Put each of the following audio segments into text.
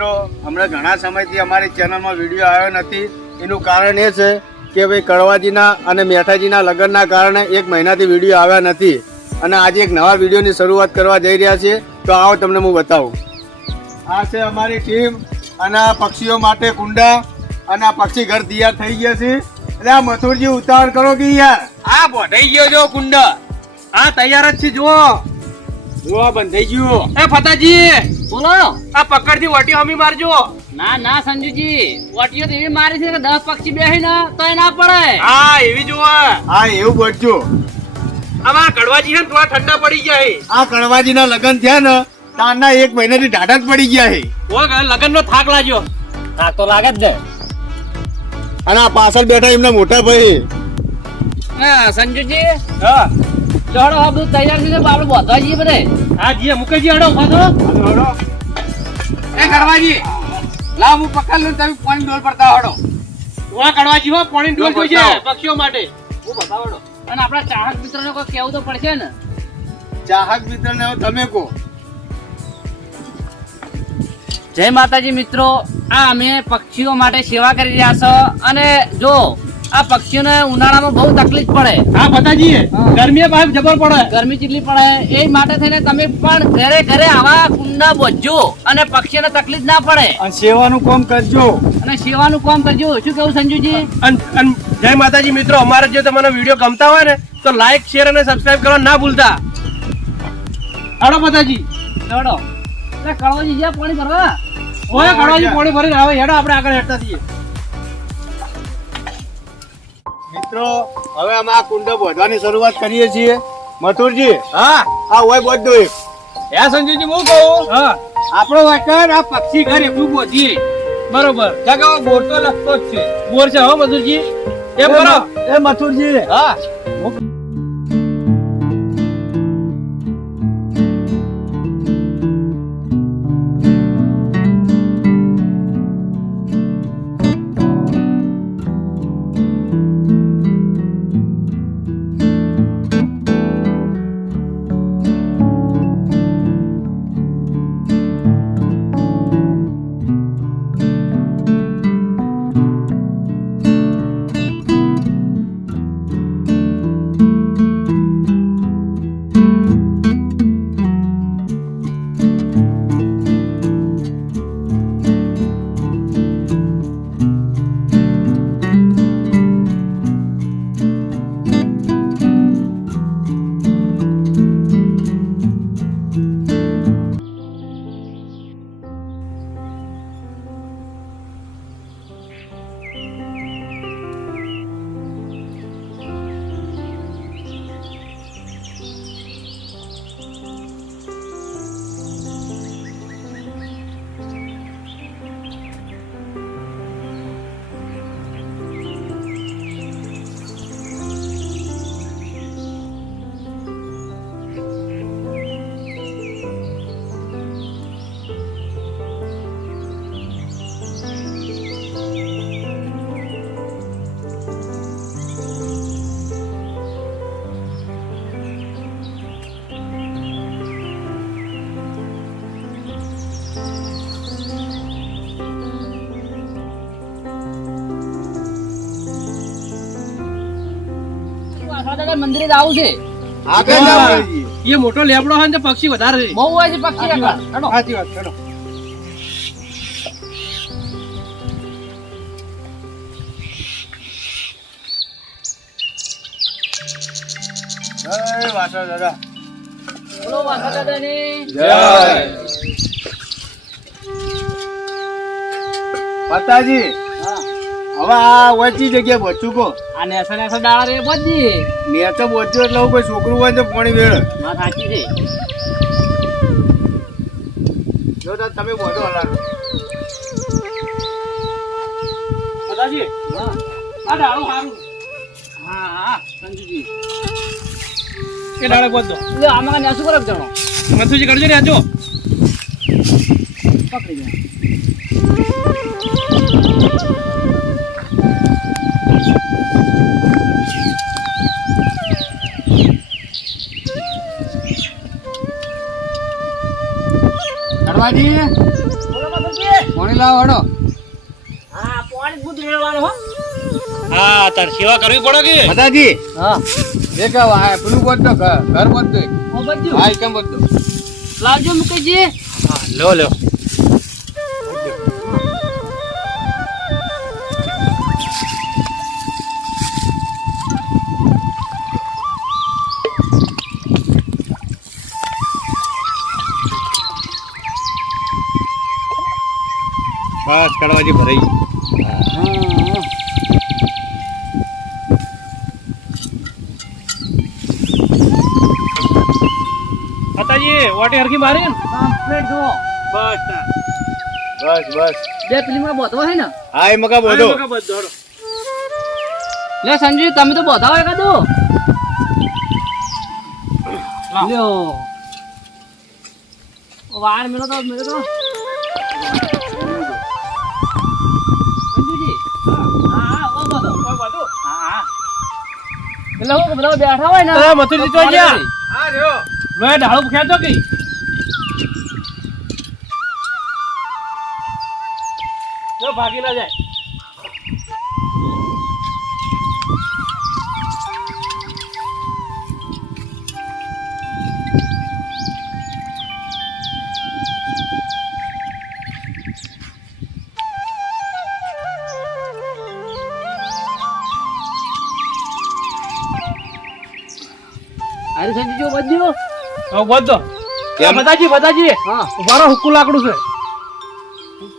મિત્રો હમણાં ઘણા સમયથી અમારી ચેનલમાં વીડિયો આવ્યો નથી. એનું કારણ એ છે કે ભાઈ કડવાજીના અને મેઠાજીના લગ્નના કારણે એક મહિનાથી વીડિયો આવ્યા નથી. અને આજે એક નવા વિડીયોની શરૂઆત કરવા જઈ રહ્યા છીએ. તો આવો તમને હું બતાવું. આ છે અમારી ટીમ અને આ પક્ષીઓ માટે કુંડા અને આ પક્ષી ઘર તૈયાર થઈ ગયા છે. એટલે આ મથુરજી ઉતાવળ કરો કે યાર. આ બંધાઈ ગયો જો કુંડા. આ તૈયાર જ છે જુઓ. જો આ બંધ થઈ ગયું. એ ફતાજી. બોલો આ પકડથી વટી હમી મારજો. ના ના સંજુજી. વટીઓ તો એવી મારી છે કે દસ પક્ષી બેસી ને તોય ના પડે. હા એવી જુઓ. હા એવું બચજો આમાં કડવાજી છે ને થોડા ઠંડા પડી ગયા છે. આ કણવાજીના લગ્ન થયા ને તારના એક મહિનાથી ઢાઢા જ પડી ગયા છે. ઓ લગન નો થાક લાગ્યો. થાક તો લાગે જ અને આ પાછળ બેઠા એમના મોટા ભાઈ હા સંજુજી. હા. ચડો આ બધું તૈયાર છે આપણે બધા જઈએ બધે. હા જી મુકેશજી હડો ઊભા થો. એ કડવાજી લાવ હું પકડ લઉં તમે પાણી ડોલ પડતા હડો ઓય કડવાજી હો પાણી ડોલ જોઈએ પક્ષીઓ માટે. હું બતાવડો અને આપણા ચાહક મિત્રોને કોઈ કેવું તો પડશે ને? ચાહક મિત્રને ને તમે કહો. જય માતાજી મિત્રો આ અમે પક્ષીઓ માટે સેવા કરી રહ્યા છો. અને જો આ પક્ષીઓને ઉનાળામાં બહુ તકલીફ પડે. હા ફતાજી ગરમી ગરમીએ પાઇપ જબર પડે. ગરમી ચીટલી પડે એ માટે થઈને તમે પણ ઘરે ઘરે આવા કુંડા બોજો અને પક્ષીઓને તકલીફ ના પડે. અને સેવાનું કામ કરજો. અને સેવાનું કામ કરજો. શું કેવું સંજુજી? અન જય માતાજી મિત્રો. અમારે જો તમને વીડિયો ગમતા હોય ને તો લાઈક શેર અને સબસ્ક્રાઇબ કરવા ના ભૂલતા. હાડો માતાજી. એટલે કળવાજી જ્યાં પાણી ભરવા ઓય કળવાજી પાણી ભરીને આવે હેડો આપણે આગળ હેડતા થઈએ મિત્રો હવે અમે આ કુંડો બોધવાની શરૂઆત કરીએ છીએ. મથુરજી હા. આ હોય બધું હે સંજયજી હું કહું? હા. આપણો વાકર આ પક્ષી ઘર એટલું બોધીએ. બરોબર. કાકા બોરતો લખતો જ છે. બોર છે હો મથુરજી. એ બોલો. એ મથુરજી. હા આખા મંદિરે જ આવું છે. આગળ એ મોટો લેબડો હોય ને પક્ષી વધારે છે. બહુ હોય છે પક્ષી આગળ. હેડો. સાચી વાત ચડો. જય વાસણ દાદા. બોલો વાસા દાદાની. જય. પતાજી. હવે આ ઓછી જગ્યા બચું કો આ નેસા નેસા દાડા રે તો એટલે હું કોઈ છોકરું હોય તો પાણી વેળ વાત સાચી છે. જો તો તમે બોધો હલાડો માતાજી હા. આ સારું હા હા સંજુજી. એ ડાળે બોધો એટલે આમાં નેસું કરો જણો. મધુજી કરજો ને આજો પકડી મધુજી પાણી લાવો હડો હા પાણી બુધ રેડવાનું હો. હા તાર સેવા કરવી પડે કે? દાદાજી હા. દેખા આ પેલું બધો ઘર બધો ઓ બધું. હા કેમ બધું? લાવજો મુકેશજી. હા લો લો. બસ જે ભરાઈ માતાજી વાટી હરખી મારી ને? કમ્પ્લીટ જો બસ. બસ બસ. બે ફિલ્મમાં બોધવા છે ને? હા એ મકા બધો. લોકો બધો. લે સંજુ તમે તો બોધાવો એકાદું લ્યો. વાર મેળો તો મેળો તો. હું બધા બેઠા હોય ને. અરે, મથુરજી તો ગયા. હા રહ્યો. લોહી ઢાળું ખેંચો કે જો ભાગી ના જાય. અરે સંજુ હવે બધો બધાજી બધાજી. હા. ઉભારો હુક્કું લાકડું છે.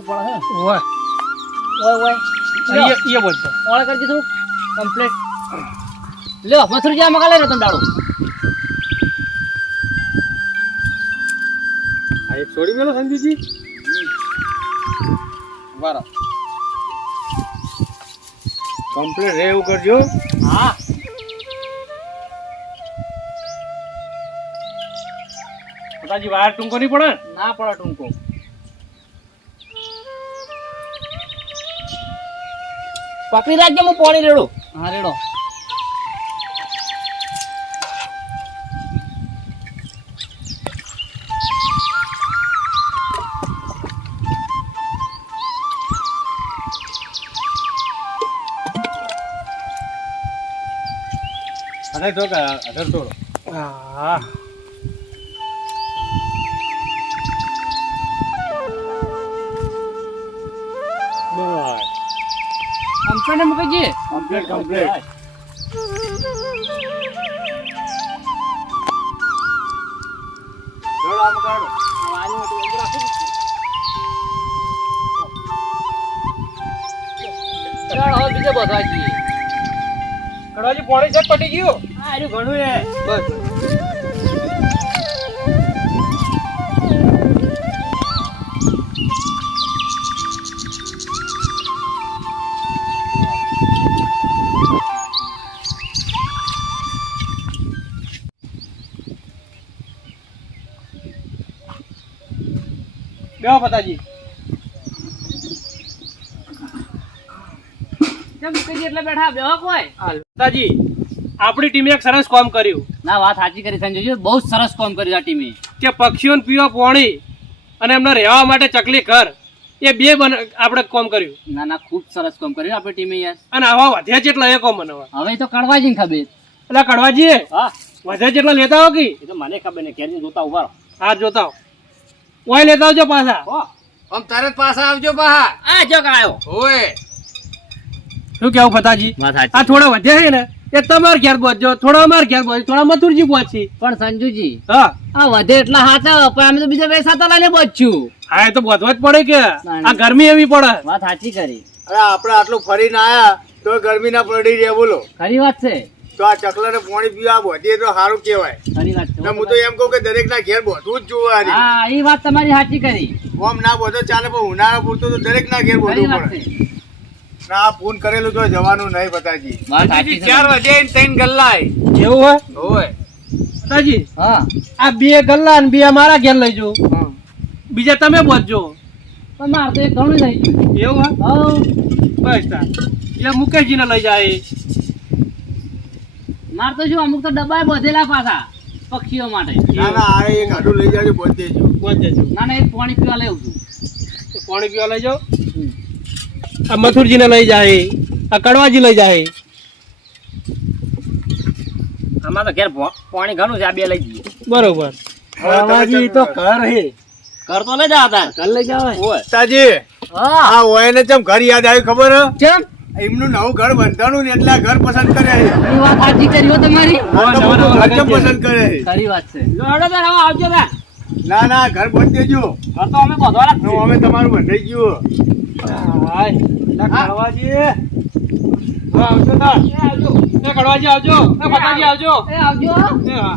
ઉપર હે. ઓય. ઓય ઓય. ઈ ઈ બધો ઓળ કરી દીધું. કમ્પ્લીટ. લ્યો મથુરજી મગા લઈ રહ્યો તમે દાડો. આ એક છોડી મેલો સંજીજી? બરાબર કમ્પ્લીટ રે એવું કરજો. હા. બધાજી વાયર ટૂંકો નહીં પડે ના? પડે ટૂંકો. પકડી રાખજે હું પોણી રેડો. હા રેડો. અને તો કે અઢાર થોડો હા. બસ કમ્પ્લીટ મૂકીજી કમ્પ્લીટ કમ્પ્લીટ બીજો બધો જઈએ કડવાજી પોણી છે પટી ગયું? હા એનું ઘણું બસ. બેહો પતાજી એટલે બેઠા? બેહો કોઈ? પતાજી આપણી ટીમે એક સરસ કામ કર્યું. ના વાત સાચી કરી સંજયજી બહુ સરસ કામ કર્યું આ ટીમે. કે પક્ષીઓને પીવા પાણી અને એમને રહેવા માટે ચકલી ઘર એ બે બન આપણે કામ કર્યું. ના ના ખૂબ સરસ કામ કર્યું આપણી ટીમે યાર. અને આવા વધ્યા જેટલા એ કોમ હવે તો કડવા ને ખબર. એટલે કડવાજી હા. વધ્યા જેટલા લેતા હો કે? એ તો મને ખબર ને ક્યારે જોતા ઊભા હા જોતા હો ઓય લેતા આવજો પાછા. આમ તરત પાછા આવજો બહાર. આ જો કાયો ઓય. શું કેવું ફતાજી? આ થોડા વધ્યા છે ને એ તમારે ઘેર પહોંચજો થોડા અમારે ઘેર પહોંચજો થોડા મથુરજી પહોંચી પણ સંજુજી હા. આ વધે એટલા હાથા પણ અમે તો બીજા પૈસા સાતા લઈને બચ્યું હા એ તો બોધવા જ પડે કે. આ ગરમી એવી પડે. વાત સાચી કરી. અરે આપણે આટલું ફરીને આયા તો ગરમી ના પડી રહ્યા બોલો. ખરી વાત છે. તો આ ચકલાને પાણી પીવા બધી તો સારું કહેવાય. હું તો એમ કહું કે દરેક ના ઘેર બધું જ જોવાની હા એ વાત તમારી સાચી કરી. ઓમ ના બધો ચાલે પણ ઉનાળા પૂરતું તો દરેક ના ઘેર ખરી પડે ના આ ફોન કરેલું તો જવાનું નહીં બતાજી સાચી વાગે ત્રણ ગલ્લાય. એવું હોય? હોય. ફતાજી હા. આ બે ગલ્લા ને બે મારા ઘેર લઈ હા. બીજા તમે પહોંચજો પણ મારે તો એક ઘણું નહીં એવું હા બસ એટલે મુકેશજીને લઈ જાય. મારે તો શું અમુક તો ડબ્બા બધેલા પાછા પક્ષીઓ માટે. ના ના આ એક આડું લઈ જાજો બંધ દેજો. પહોંચ જજો ના ના એક પાણી પીવા લેવું છું પાણી પીવા લઈ જાઓ? આ મથુરજીને લઈ જાય આ કડવાજી લઈ જાય. આમાં તો ઘેર પાણી ઘણું છે આ બે લઈ જઈએ. બરોબર. કડવાજી તો ઘર હે. ઘર તો લઈ જતા ઘર લઈ જાવ ઓય. તાજી હા. આ ઓયને ચમ ઘર યાદ આવ્યું ખબર હે? એમનું નવું ઘર બંધાણું ને એટલે આ ઘર પસંદ કરે છે. વાત સાચી કરી હો તમારી. ઘર પસંદ કરે છે. ખરી વાત છે. હેડો તાર હવે આવજો તાર. ના ના ઘર બંધ દેજો. ઘર તો અમે અમે તમારું બંધાઈ ગયું. હાય. હા. આવજો તાર. આવજો. એ આવજો. એ માતાજી આવજો. એ આવજો. એ હા.